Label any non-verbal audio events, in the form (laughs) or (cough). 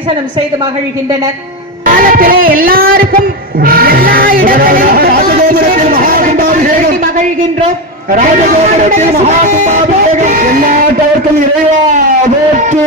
தரிசனம் செய்து மகிழ்கின்றனர். காலத்திலே எல்லாருக்கும் எல்லா (laughs) இடங்களிலும். மகிழ்கின்றோம். ராஜகோபுரத்தில் மகாகும்பாபிஷேகம். இறைவா போற்றி.